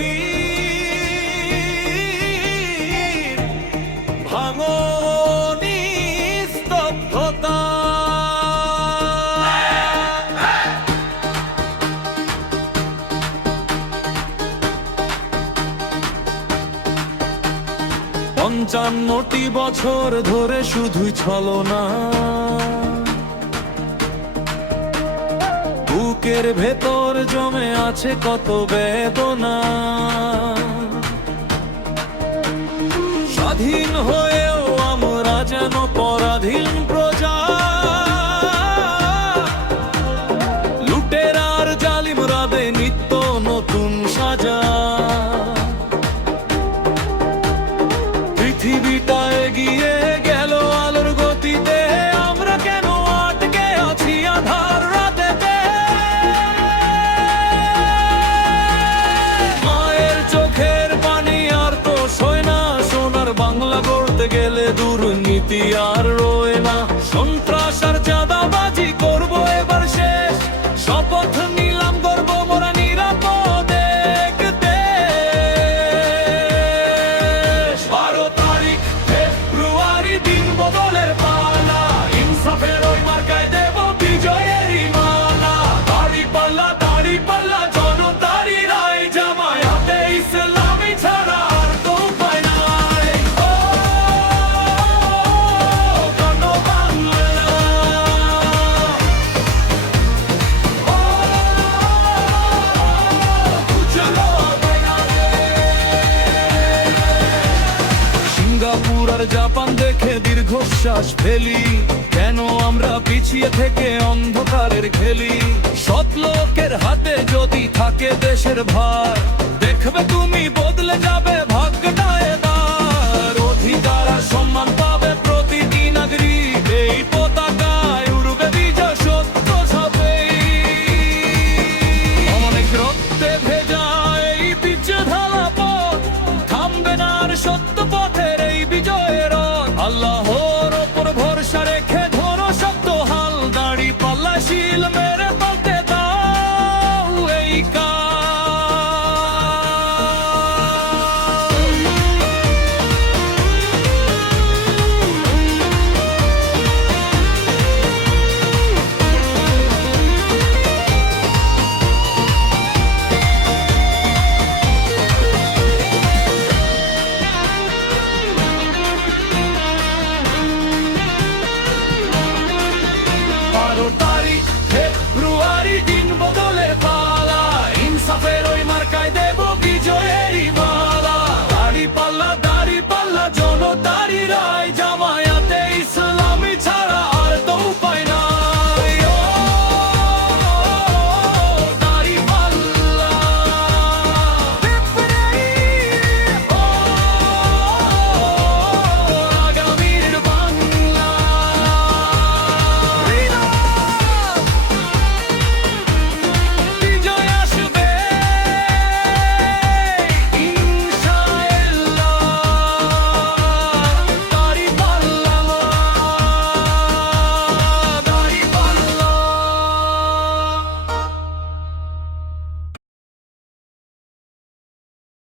বীর ভাঙনি স্তব্ধতা। ৫৫টি বছর ধরে শুধুই ছলনা, বুকের ভেতর জমে আছে কত বেদনা। স্বাধীন হয়েও আমরা যেন পরাধীন প্রজা, লুটেরার জালিমরা দে নিত্য নতুন সাজা। পৃথিবীটা এগিয়ে গেল আলোর গতিতে, আমরা কেন আটকে আছি আধার রাতেতে। মায়ের চোখের পানি আর তো সয় না, সোনার বাংলা গড়তে গেলে দুর্নীতি আর রয় না। সন্ত্রাস আর চাঁদাবাজি করবো এবার শেষ, শপথ নিলাম গর্ব মোরা নিরাপদ এক দেশ। 12 তারিখ ফেব্রুয়ারি দিন বদলের পালা, ইনসাফের ওই মার্কায় দেব বিজয়েরই মালা। দাড়ি পাল্লা জনতারই রায়, জামায়াতে ইসলামী ছাড়া আর তো উপায় নাই। ও গণ বাংলা, ও উজ্জ্বল বাংলাদেশ। সিঙ্গাপুর আর জাপান দেখে দীর্ঘশ্বাস ফেলি, কেন আমরা পিছিয়ে থেকে অন্ধকারের খেলি। সৎ লোকের হাতে যদি থাকে দেশের ভার, দেখবে তুমি